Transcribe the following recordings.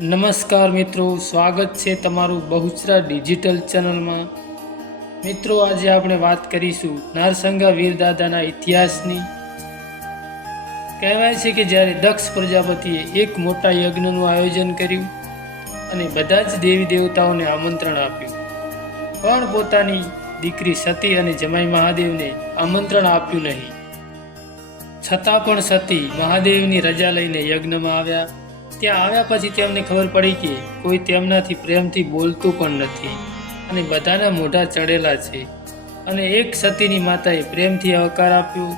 નમસ્કાર મિત્રો, સ્વાગત છે તમારું બહુચરા ડિજિટલ ચેનલમાં। મિત્રો, આજે આપણે વાત કરીશું નારસંગા વીરદાદાના ઇતિહાસની। કહેવાય છે કે જ્યારે દક્ષ પ્રજાપતિએ એક મોટા યજ્ઞનું આયોજન કર્યું અને બધા જ દેવી દેવતાઓને આમંત્રણ આપ્યું, પણ પોતાની દીકરી સતી અને જમાઈ મહાદેવને આમંત્રણ આપ્યું નહીં। છતાં પણ સતી મહાદેવની રજા લઈને યજ્ઞમાં આવ્યા। ત્યાં આવ્યા પછી તેમને ખબર પડી કે કોઈ તેમનાથી પ્રેમથી બોલતું પણ નથી અને બધાના મોઢા ચડેલા છે। અને એક સતીની માતાએ પ્રેમથી આવકાર આપ્યો,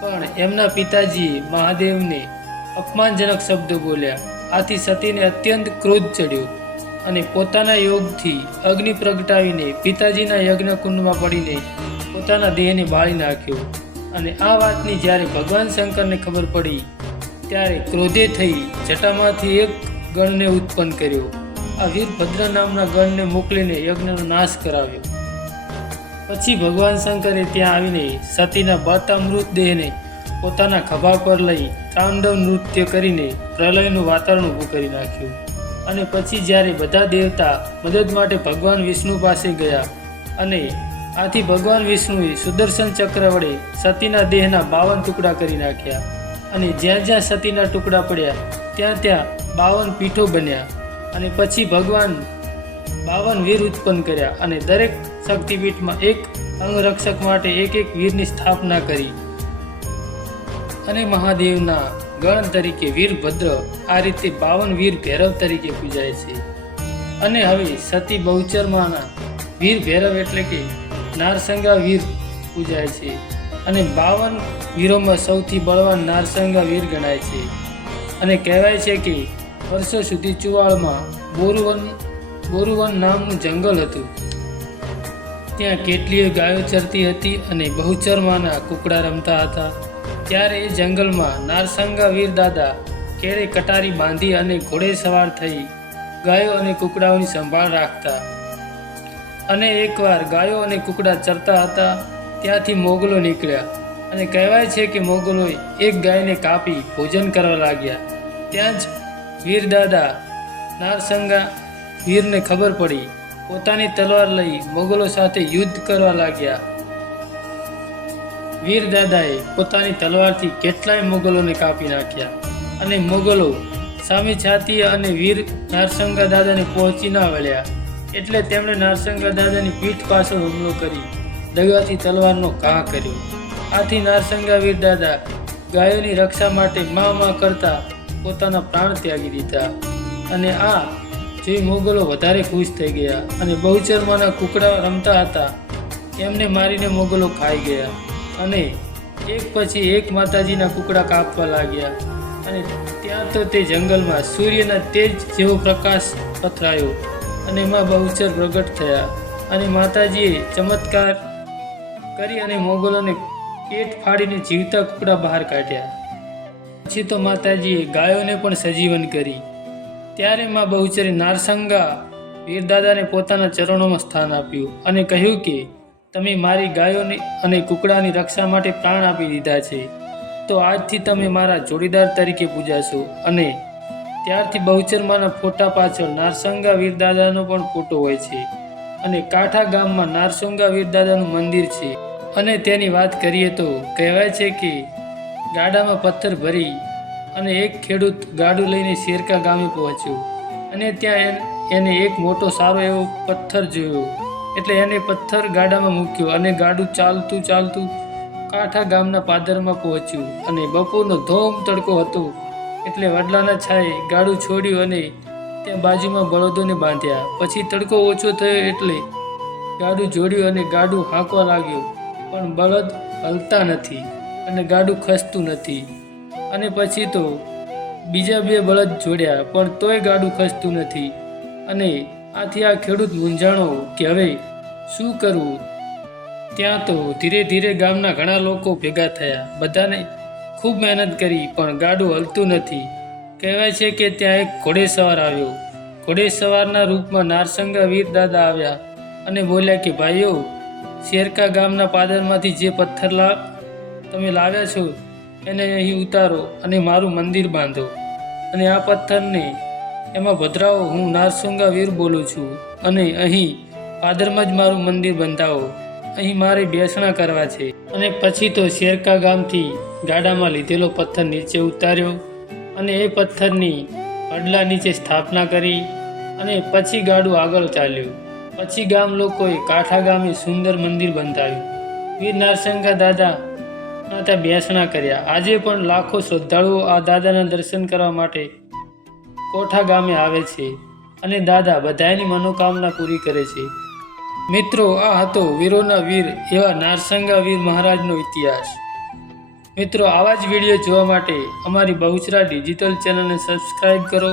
પણ એમના પિતાજીએ મહાદેવને અપમાનજનક શબ્દો બોલ્યા। આથી સતીને અત્યંત ક્રોધ ચડ્યો અને પોતાના યોગથી અગ્નિ પ્રગટાવીને પિતાજીના યજ્ઞકુંડમાં પડીને પોતાના દેહને બાળી નાખ્યો। અને આ વાતની જ્યારે ભગવાન શંકરને ખબર પડી ત્યારે ક્રોધે થઈ જટામાંથી એક ગણને ઉત્પન્ન કર્યો। આ વીરભદ્ર નામના ગણને મોકલીને યજ્ઞનો નાશ કરાવ્યો। પછી ભગવાન શંકરે ત્યાં આવીને સતીના બળતા મૃતદેહને પોતાના ખભા પર લઈ તાંડવ નૃત્ય કરીને પ્રલયનું વાતાવરણ ઊભું કરી નાખ્યું। અને પછી જ્યારે બધા દેવતા મદદ માટે ભગવાન વિષ્ણુ પાસે ગયા અને આથી ભગવાન વિષ્ણુએ સુદર્શન ચક્ર વડે સતીના દેહના 52 ટુકડા કરી નાખ્યા। અને જ્યાં જ્યાં સતીના ટુકડા પડ્યા ત્યાં ત્યાં 52 પીઠો બન્યા। અને પછી ભગવાન 52 વીર ઉત્પન્ન કર્યા અને દરેક શક્તિપીઠમાં એક અંગરક્ષક માટે એક એક વીરની સ્થાપના કરી। અને મહાદેવના ગણ તરીકે વીરભદ્ર આ રીતે 52 વીર ભૈરવ તરીકે પૂજાય છે। અને હવે સતી બહુચરમાના વીર ભૈરવ એટલે કે નારસંગા વીર પૂજાય છે। અને 52 વીરોમાં સૌથી બળવાન નારસંગા વીર ગણાય છે। અને કહેવાય છે કે વર્ષો સુધી ચુવાળમાં બોરુવન નામનું જંગલ હતું, ત્યાં કેટલીય ગાયો ચરતી હતી અને બહુચરમાના કુકડા રમતા હતા। ત્યારે એ જંગલમાં નારસંગા વીર દાદા કેળે કટારી બાંધી અને ઘોડે સવાર થઈ ગાયો અને કુકડાઓની સંભાળ રાખતા। અને એકવાર ગાયો અને કુકડા ચરતા હતા ત્યાંથી મોગલો નીકળ્યા અને કહેવાય છે કે મોગલોએ એક ગાયને કાપી ભોજન કરવા લાગ્યા। ત્યાં જ વીરદાદા નારસંગા વીરને ખબર પડી, પોતાની તલવાર લઈ મોગલો સાથે યુદ્ધ કરવા લાગ્યા। વીરદાદાએ પોતાની તલવારથી કેટલાય મોગલોને કાપી નાખ્યા અને મોગલો સામી છાતીએ અને વીર નારસંગા દાદાને પહોંચી ના વળ્યા, એટલે તેમણે નારસંગા દાદાની પીઠ પાછળ હુમલો કરી દગાથી તલવારનો ઘા કર્યો। આથી નારસંગા વીર દાદા ગાયોની રક્ષા માટે મા કરતા પોતાના પ્રાણ ત્યાગી દીધા। અને આ જોઈ મોગલો વધારે ખુશ થઈ ગયા અને બહુચરમાના કુકડા રમતા હતા એમને મારીને મોગલો ખાઈ ગયા અને એક પછી એક માતાજીના કુકડા કાપવા લાગ્યા। અને ત્યાં તો તે જંગલમાં સૂર્યના તેજ જેવો પ્રકાશ પથરાયો અને માં બહુચર પ્રગટ થયા અને માતાજીએ ચમત્કાર કરી અને મોગલોને પેટ ફાડીને જીવતા કુકડા બહાર કાઢ્યા। પછી તો માતાજીએ ગાયોને પણ સજીવન કરી। ત્યારે માં બહુચરે નારસંગા વીરદાદાને પોતાના ચરણોમાં સ્થાન આપ્યું અને કહ્યું કે તમે મારી ગાયોની અને કુકડાની રક્ષા માટે પ્રાણ આપી દીધા છે, તો આજથી તમે મારા જોડીદાર તરીકે પૂજાશો। અને ત્યારથી બહુચરમાના ફોટા પાછળ નારસંગા વીરદાદાનો પણ ફોટો હોય છે અને કાંઠા ગામમાં નારસંગા વીરદાદાનું મંદિર છે। અને તેની વાત કરીએ તો કહેવાય છે કે ગાડામાં પથ્થર ભરી અને એક ખેડૂત ગાડું લઈને શેરકા ગામે પહોંચ્યો અને ત્યાં એને એક મોટો સારો એવો પથ્થર જોયો, એટલે એને પથ્થર ગાડામાં મૂક્યો અને ગાડું ચાલતું કાંઠા ગામના પાદરમાં પહોંચ્યું। અને બપોરનો ધોમ તડકો હતો એટલે વડલાના છાંયે ગાડું છોડ્યું અને ત્યાં બાજુમાં બળદોને બાંધ્યા। પછી તડકો ઓછો થયો એટલે ગાડું જોડ્યું અને ગાડું હાંકવા લાગ્યો, પણ બળદ હલતા નથી અને ગાડું ખસતું નથી। અને પછી તો બીજા 2 બળદ જોડ્યા, પણ તોય ગાડું ખસતું નથી। અને આથી આ ખેડૂત મૂંઝાણો કે હવે શું કરવું। ત્યાં તો ધીરે ધીરે ગામના ઘણા લોકો ભેગા થયા, બધાને ખૂબ મહેનત કરી પણ ગાડું હલતું નથી। કહેવાય છે કે ત્યાં એક ઘોડેસવાર આવ્યો। ઘોડેસવારના રૂપમાં નારસંગા વીર દાદા આવ્યા અને બોલ્યા કે ભાઈઓ, શેરકા ગામના પાદરમાંથી જે પથ્થર તમે લાવ્યા છો એને અહીં ઉતારો અને મારું મંદિર બાંધો। અને આ પથ્થરને એમાં ભદ્રાઓ હું નારસંગા વીર બોલું છું અને અહીં પાદરમાં જ મારું મંદિર બંધાવો. અહીં મારે બેસણા કરવા છે. અને પછી તો શેરકા ગામથી ગાડામાં લીધેલો પથ્થર નીચે ઉતાર્યો અને એ પથ્થરની પડલા નીચે સ્થાપના કરી અને પછી ગાડું આગળ ચાલ્યું. પછી ગામ લોકોએ કાંઠા ગામે સુંદર મંદિર બંધાવ્યું. વીર નારસંગા દાદાના ત્યાં બેસણા કર્યા. આજે પણ લાખો શ્રદ્ધાળુઓ આ દાદાના દર્શન કરવા માટે કોઠા ગામે આવે છે અને દાદા બધાની મનોકામના પૂરી કરે છે. મિત્રો, આ હતો વીરોના વીર એવા નારસંગા વીર મહારાજનો ઇતિહાસ. મિત્રો, આવા જ વિડીયો જોવા માટે અમારી બહુચરા ડિજિટલ ચેનલને સબસ્ક્રાઈબ કરો.